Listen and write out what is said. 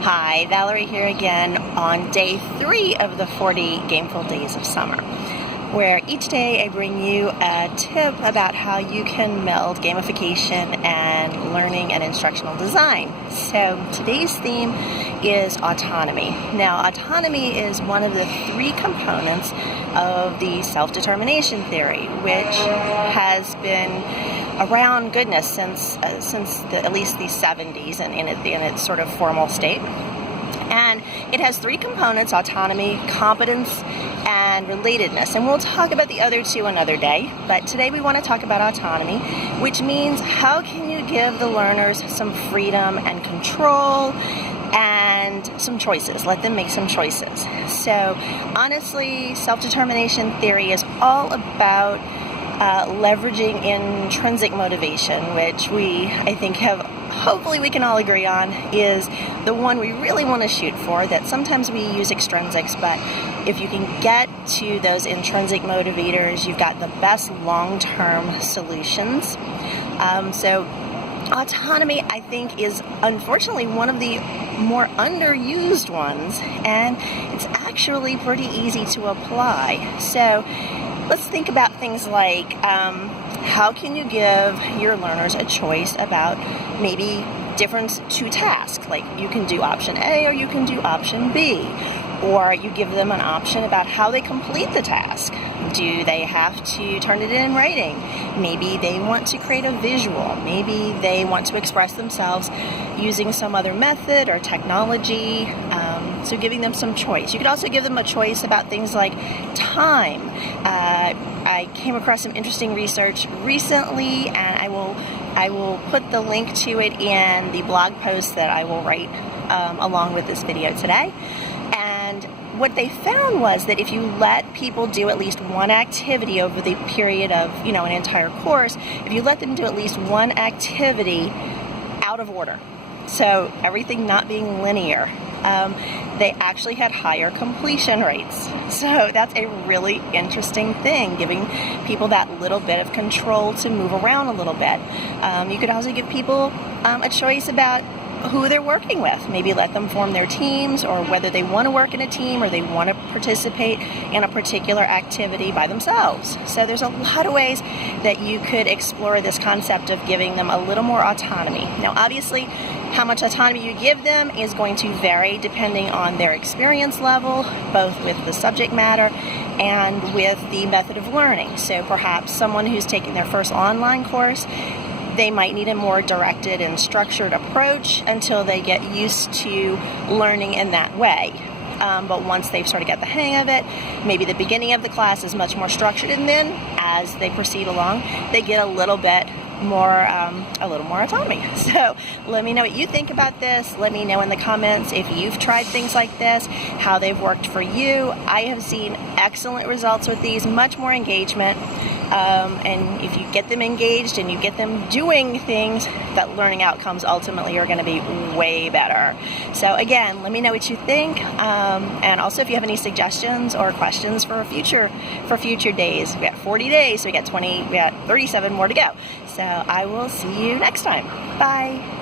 Hi, Valerie here again on day 3 of the 40 Gameful Days of Summer, where each day I bring you a tip about how you can meld gamification and learning and instructional design. So today's theme is autonomy. Now, autonomy is one of the 3 components of the self-determination theory, which has been around, since at least the 70s and in its sort of formal state. And it has 3 components: autonomy, competence, and relatedness. And we'll talk about the other 2 another day, but today we want to talk about autonomy, which means how can you give the learners some freedom and control and some choices, let them make some choices. So honestly, self-determination theory is all about leveraging intrinsic motivation, which I think hopefully we can all agree on is the one we really want to shoot for. That sometimes we use extrinsics, but if you can get to those intrinsic motivators, you've got the best long-term solutions. So autonomy, I think, is unfortunately one of the more underused ones, and it's actually pretty easy to apply. So let's think about things like how can you give your learners a choice about maybe different 2 tasks, like you can do option A or you can do option B, or you give them an option about how they complete the task. Do they have to turn it in writing? Maybe they want to create a visual. Maybe they want to express themselves using some other method or technology. So giving them some choice. You could also give them a choice about things like time. I came across some interesting research recently, and I will put the link to it in the blog post that I will write along with this video today. And what they found was that if you let people do at least one activity over the period of, an entire course, if you let them do at least one activity out of order, so everything not being linear, they actually had higher completion rates. So that's a really interesting thing, giving people that little bit of control to move around a little bit. You could also give people a choice about who they're working with. Maybe let them form their teams, or whether they want to work in a team or they want to participate in a particular activity by themselves. So there's a lot of ways that you could explore this concept of giving them a little more autonomy. Now, obviously, how much autonomy you give them is going to vary depending on their experience level, both with the subject matter and with the method of learning. So perhaps someone who's taking their first online course, they might need a more directed and structured approach until they get used to learning in that way. But once they've sort of got the hang of it, maybe the beginning of the class is much more structured, and then as they proceed along, they get a little more autonomy. So let me know what you think about this. Let me know in the comments if you've tried things like this, how they've worked for you. I have seen excellent results with these, much more engagement. And if you get them engaged and you get them doing things, that learning outcomes ultimately are going to be way better. So again, let me know what you think. And also if you have any suggestions or questions for future days. We got 40 days, so we got 37 more to go. So I will see you next time. Bye.